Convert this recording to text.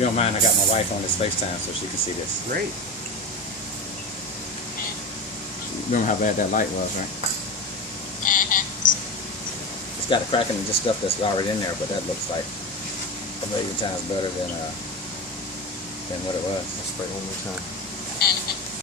you don't mind, I got my wife on this FaceTime so she can see this. Great. Remember how bad that light was, right? It's got a crack in just stuff that's already in there, but that looks like a million times better than what it was. Let's spray it one more time.